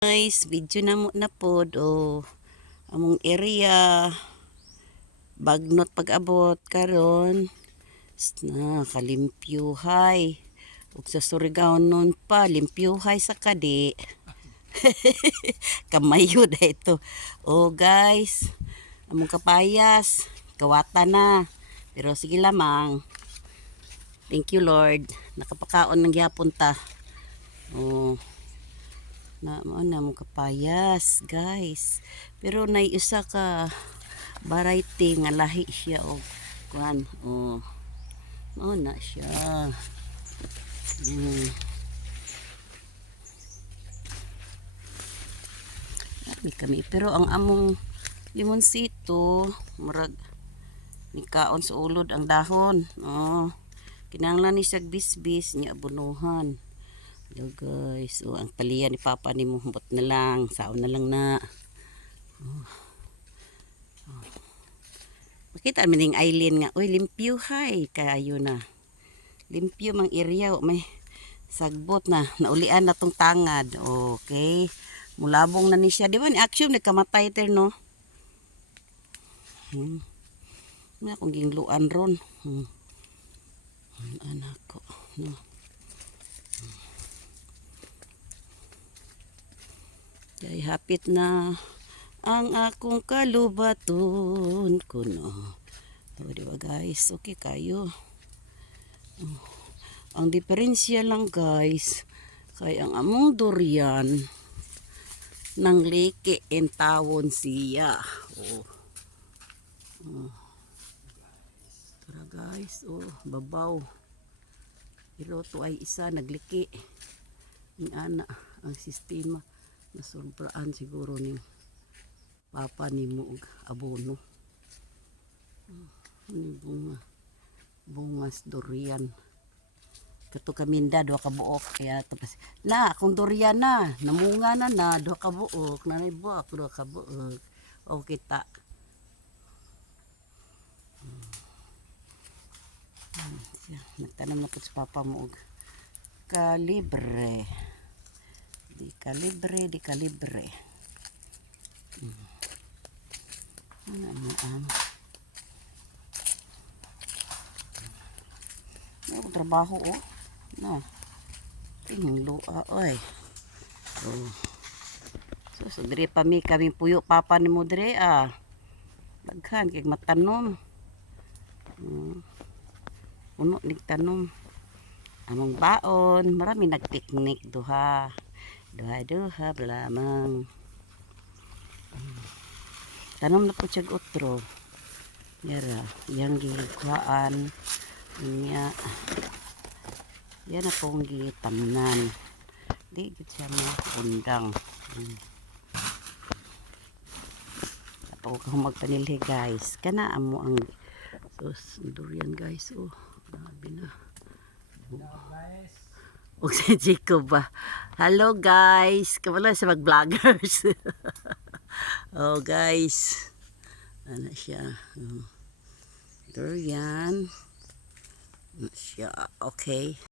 guys, video na mo na pod o among area. Bagnot pag-abot karon. Na kalimpyuhay ug sa Surigao nun pa limpyuhay sa kadi. Kamayo na ito. Oh guys. Among kapayas. Kawata na. Pero sige lamang. Thank you lord. Nakapakaon ng gyapon oh na mo na mo kapayas guys. Pero nay isa ka variety nga lahi siya og kuan oh oh na siya. Mm. Dami kami. Pero ang among limonsito murag ni kaon sa ulod ang dahon oh kinahanglan ni siya bisbis niya abunuhan Hello guys, oh, ang palian ni Papa ni Muhambot na lang, saon na lang na. Oh. Oh. Makita mo ning island nga, oy limpyo hay, kayo na. Limpyo mang area, oh, may sagbot na, naulian na tong tangad. Okay, mulabong na ni siya. Di ba ni action, nagkamatay ter no? Hmm. May akong gingluan ron. Hmm. Anak ko, no? Kay hapit na ang akong kalubaton kuno. O, di ba guys? Okay kayo. Oh. Ang diferensya lang guys, kay ang among durian nang liki in tawon siya. Oh. Oh. Tara guys, oh, babaw. Pero to ay isa nagliki. Ang ana ang sistema nasobraan siguro ni papa ni mo abono. Ni bunga. Bungas durian. Kato kaminda do ka buok. Kaya tapos na kung durian na namunga na na do ka buok. Na buok do ka o kita. Hmm, siya. nagtanam na po si papa mo kalibre di kalibre di kalibre. Hmm. ano mo ang ano trabaho oh. No. Tingin lua oh. So so dire pa mi kami puyo papa ni mo dire ah. Daghan kay matanom. Hmm. puno nig tanom among baon marami nagpiknik duha duha-duha lamang tanom na po siya utro yara yang gikuhaan niya. Yan na pong gitamnan. Di git siya mga undang. Hmm. tapos ko magpanilhi guys. Kana amo ang sus durian guys. Oh grabe na. Oh. Og si Jacob ba? Hello guys! Kamala sa mag-vloggers. oh guys. Ano siya? Oh. Durian. Ano siya? Okay.